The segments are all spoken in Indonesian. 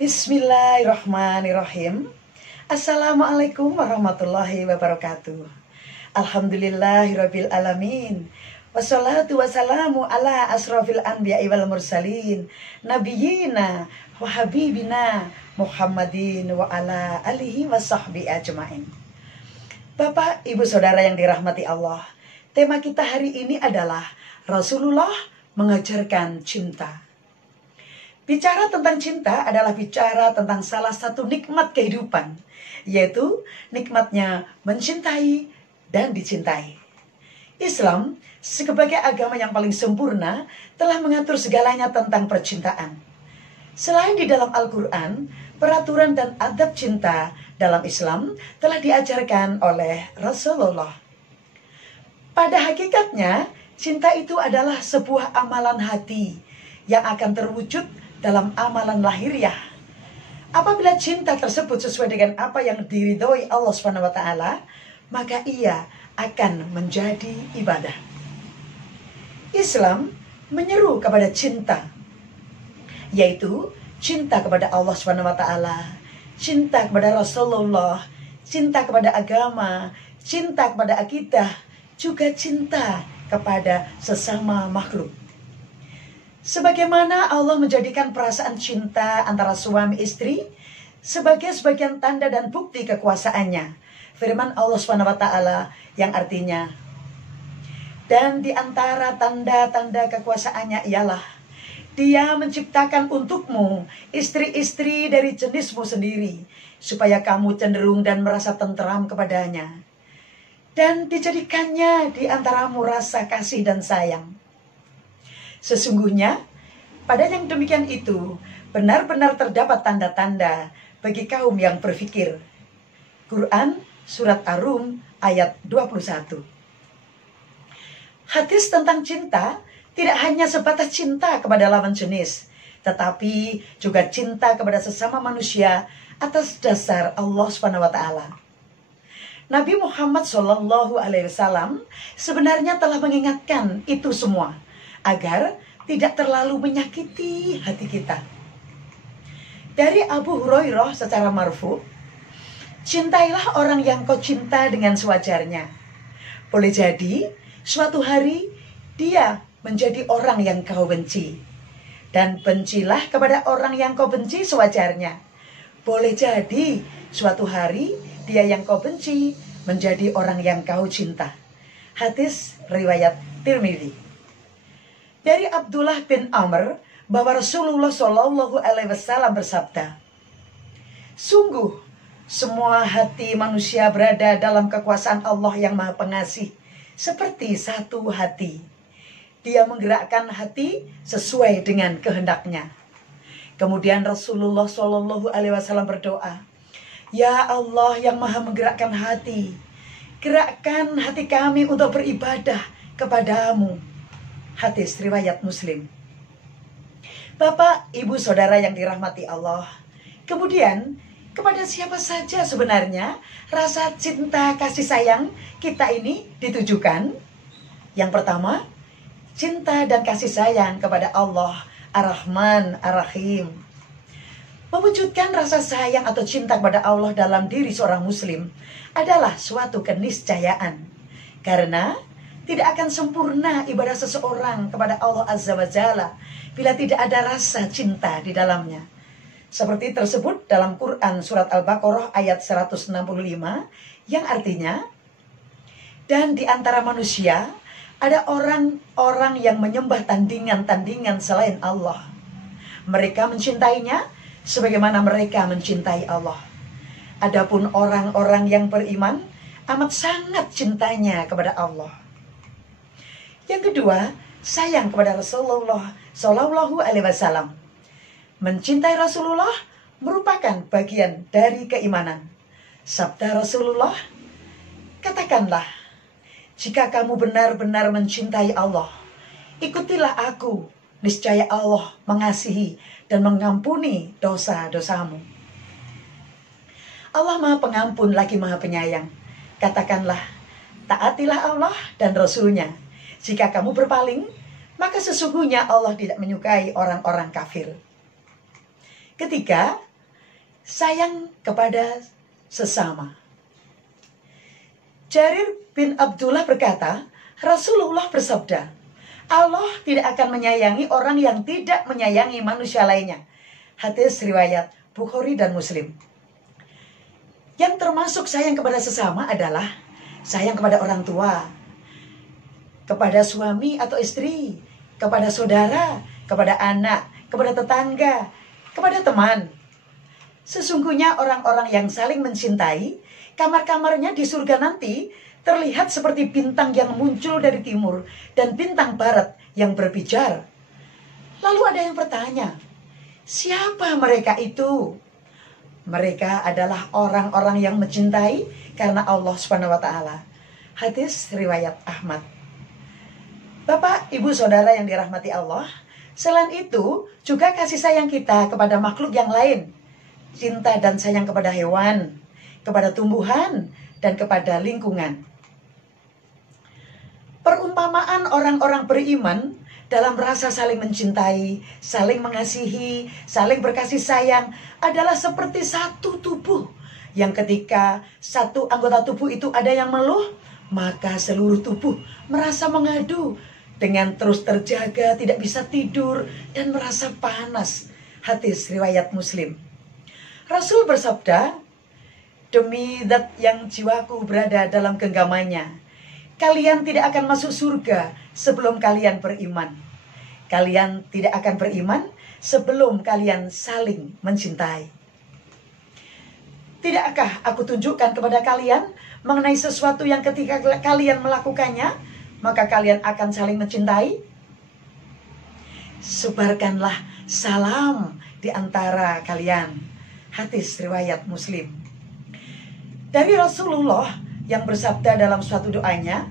Bismillahirrahmanirrahim. Assalamualaikum warahmatullahi wabarakatuh. Alhamdulillahirabbil alamin. Wassalatu wassalamu ala asrofil anbiya'i wal mursalin nabiyina wa habibina Muhammadin wa ala alihi wa sahbihi ajmain. Bapak, Ibu, Saudara yang dirahmati Allah, tema kita hari ini adalah Rasulullah mengajarkan cinta. Bicara tentang cinta adalah bicara tentang salah satu nikmat kehidupan, yaitu nikmatnya mencintai dan dicintai. Islam sebagai agama yang paling sempurna telah mengatur segalanya tentang percintaan. Selain di dalam Al-Quran, peraturan dan adab cinta dalam Islam telah diajarkan oleh Rasulullah. Pada hakikatnya, cinta itu adalah sebuah amalan hati yang akan terwujud dalam amalan lahiriah. Apabila cinta tersebut sesuai dengan apa yang diridhoi Allah SWT, maka ia akan menjadi ibadah. Islam menyeru kepada cinta, yaitu cinta kepada Allah SWT, cinta kepada Rasulullah, cinta kepada agama, cinta kepada akidah, juga cinta kepada sesama makhluk. Sebagaimana Allah menjadikan perasaan cinta antara suami istri sebagai sebagian tanda dan bukti kekuasaannya. Firman Allah SWT yang artinya, dan di antara tanda-tanda kekuasaannya ialah Dia menciptakan untukmu istri-istri dari jenismu sendiri, supaya kamu cenderung dan merasa tentram kepadanya. Dan dijadikannya di antaramu rasa kasih dan sayang. Sesungguhnya, pada yang demikian itu, benar-benar terdapat tanda-tanda bagi kaum yang berfikir. Quran, Surat Ar-Rum, ayat 21. Hadis tentang cinta tidak hanya sebatas cinta kepada lawan jenis, tetapi juga cinta kepada sesama manusia atas dasar Allah SWT. Nabi Muhammad SAW sebenarnya telah mengingatkan itu semua, agar tidak terlalu menyakiti hati kita. Dari Abu Hurairah secara marfu, cintailah orang yang kau cinta dengan sewajarnya. Boleh jadi suatu hari dia menjadi orang yang kau benci, dan bencilah kepada orang yang kau benci sewajarnya. Boleh jadi suatu hari dia yang kau benci menjadi orang yang kau cinta. Hadis riwayat Tirmidzi. Dari Abdullah bin Amr bahwa Rasulullah SAW bersabda, sungguh semua hati manusia berada dalam kekuasaan Allah yang Maha Pengasih, seperti satu hati. Dia menggerakkan hati sesuai dengan kehendaknya. Kemudian Rasulullah SAW berdoa, ya Allah yang Maha menggerakkan hati, gerakkan hati kami untuk beribadah kepadamu. Hadis riwayat Muslim. Bapak, Ibu, Saudara yang dirahmati Allah, kemudian kepada siapa saja sebenarnya rasa cinta kasih sayang kita ini ditujukan? Yang pertama, cinta dan kasih sayang kepada Allah Ar-Rahman Ar-Rahim. Mewujudkan rasa sayang atau cinta kepada Allah dalam diri seorang muslim adalah suatu keniscayaan, karena tidak akan sempurna ibadah seseorang kepada Allah Azza wa Jalla bila tidak ada rasa cinta di dalamnya. Seperti tersebut dalam Quran Surat Al-Baqarah ayat 165 yang artinya, dan di antara manusia ada orang-orang yang menyembah tandingan-tandingan selain Allah. Mereka mencintainya sebagaimana mereka mencintai Allah. Adapun orang-orang yang beriman amat sangat cintanya kepada Allah. Yang kedua, sayang kepada Rasulullah SAW. Mencintai Rasulullah merupakan bagian dari keimanan. Sabda Rasulullah, katakanlah, jika kamu benar-benar mencintai Allah, ikutilah aku, niscaya Allah mengasihi dan mengampuni dosa-dosamu. Allah Maha Pengampun lagi Maha Penyayang. Katakanlah, taatilah Allah dan Rasul-Nya. Jika kamu berpaling, maka sesungguhnya Allah tidak menyukai orang-orang kafir. Ketiga, sayang kepada sesama. Jarir bin Abdullah berkata, Rasulullah bersabda, Allah tidak akan menyayangi orang yang tidak menyayangi manusia lainnya. Hadis riwayat Bukhari dan Muslim. Yang termasuk sayang kepada sesama adalah sayang kepada orang tua, kepada suami atau istri, kepada saudara, kepada anak, kepada tetangga, kepada teman. Sesungguhnya orang-orang yang saling mencintai, kamar-kamarnya di surga nanti terlihat seperti bintang yang muncul dari timur dan bintang barat yang berbijar. Lalu ada yang bertanya, siapa mereka itu? Mereka adalah orang-orang yang mencintai karena Allah SWT. Hadis riwayat Ahmad. Bapak, ibu, saudara yang dirahmati Allah, selain itu juga kasih sayang kita kepada makhluk yang lain. Cinta dan sayang kepada hewan, kepada tumbuhan, dan kepada lingkungan. Perumpamaan orang-orang beriman dalam rasa saling mencintai, saling mengasihi, saling berkasih sayang adalah seperti satu tubuh yang ketika satu anggota tubuh itu ada yang mengeluh, maka seluruh tubuh merasa mengadu dengan terus terjaga, tidak bisa tidur dan merasa panas. Hadis riwayat Muslim. Rasul bersabda, demi zat yang jiwaku berada dalam genggamannya, kalian tidak akan masuk surga sebelum kalian beriman. Kalian tidak akan beriman sebelum kalian saling mencintai. Tidakkah aku tunjukkan kepada kalian mengenai sesuatu yang ketika kalian melakukannya, maka kalian akan saling mencintai? Sebarkanlah salam di antara kalian. Hadis riwayat Muslim. Dari Rasulullah yang bersabda dalam suatu doanya,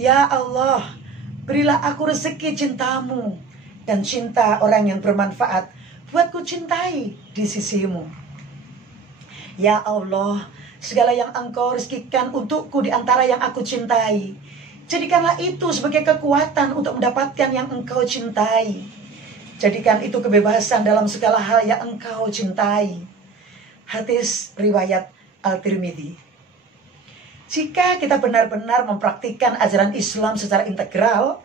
ya Allah, berilah aku rezeki cintamu dan cinta orang yang bermanfaat buatku cintai di sisimu. Ya Allah, segala yang engkau rezekikan untukku di antara yang aku cintai, jadikanlah itu sebagai kekuatan untuk mendapatkan yang engkau cintai. Jadikan itu kebebasan dalam segala hal yang engkau cintai. Hadis riwayat Al-Tirmidzi. Jika kita benar-benar mempraktikkan ajaran Islam secara integral,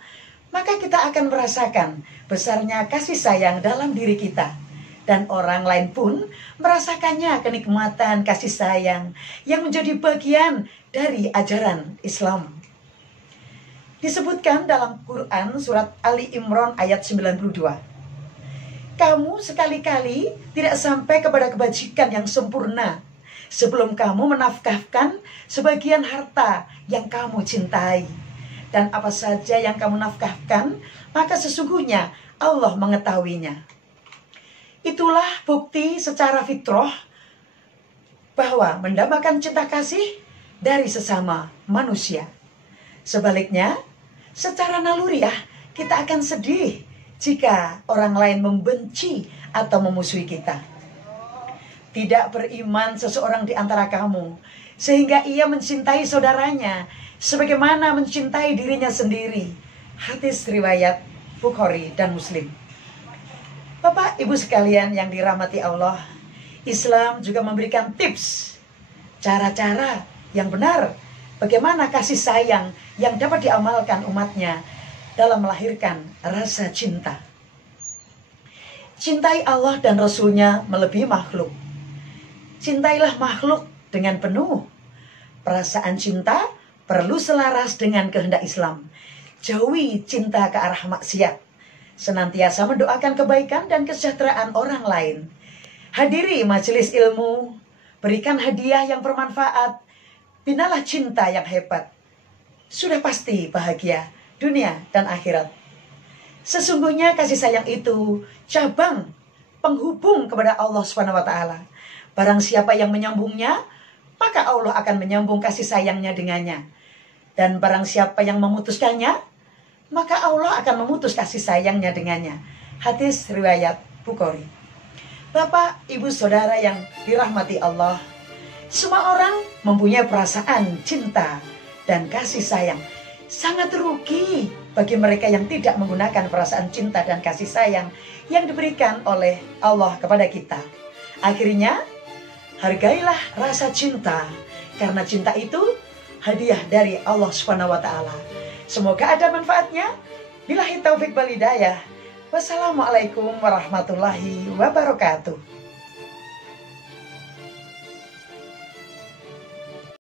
maka kita akan merasakan besarnya kasih sayang dalam diri kita. Dan orang lain pun merasakannya kenikmatan kasih sayang yang menjadi bagian dari ajaran Islam. Disebutkan dalam Quran surat Ali Imran ayat 92. Kamu sekali-kali tidak sampai kepada kebajikan yang sempurna sebelum kamu menafkahkan sebagian harta yang kamu cintai. Dan apa saja yang kamu nafkahkan, maka sesungguhnya Allah mengetahuinya. Itulah bukti secara fitrah bahwa mendambakan cinta kasih dari sesama manusia. Sebaliknya, secara naluriah kita akan sedih jika orang lain membenci atau memusuhi kita. Tidak beriman seseorang di antara kamu sehingga ia mencintai saudaranya sebagaimana mencintai dirinya sendiri. Hadis riwayat Bukhari dan Muslim. Bapak, Ibu sekalian yang dirahmati Allah, Islam juga memberikan tips, cara-cara yang benar bagaimana kasih sayang yang dapat diamalkan umatnya dalam melahirkan rasa cinta. Cintai Allah dan Rasul-Nya melebihi makhluk. Cintailah makhluk dengan penuh. Perasaan cinta perlu selaras dengan kehendak Islam. Jauhi cinta ke arah maksiat. Senantiasa mendoakan kebaikan dan kesejahteraan orang lain. Hadiri majelis ilmu. Berikan hadiah yang bermanfaat. Binalah cinta yang hebat. Sudah pasti bahagia dunia dan akhirat. Sesungguhnya kasih sayang itu cabang penghubung kepada Allah SWT. Barang siapa yang menyambungnya, maka Allah akan menyambung kasih sayangnya dengannya. Dan barang siapa yang memutuskannya, maka Allah akan memutus kasih sayangnya dengannya. Hadis riwayat Bukhari. Bapak, Ibu, Saudara yang dirahmati Allah, semua orang mempunyai perasaan cinta dan kasih sayang. Sangat rugi bagi mereka yang tidak menggunakan perasaan cinta dan kasih sayang yang diberikan oleh Allah kepada kita. Akhirnya, Hargailah rasa cinta, karena cinta itu hadiah dari Allah SWT. Semoga ada manfaatnya. Billahi taufik wal hidayah. Wassalamualaikum warahmatullahi wabarakatuh.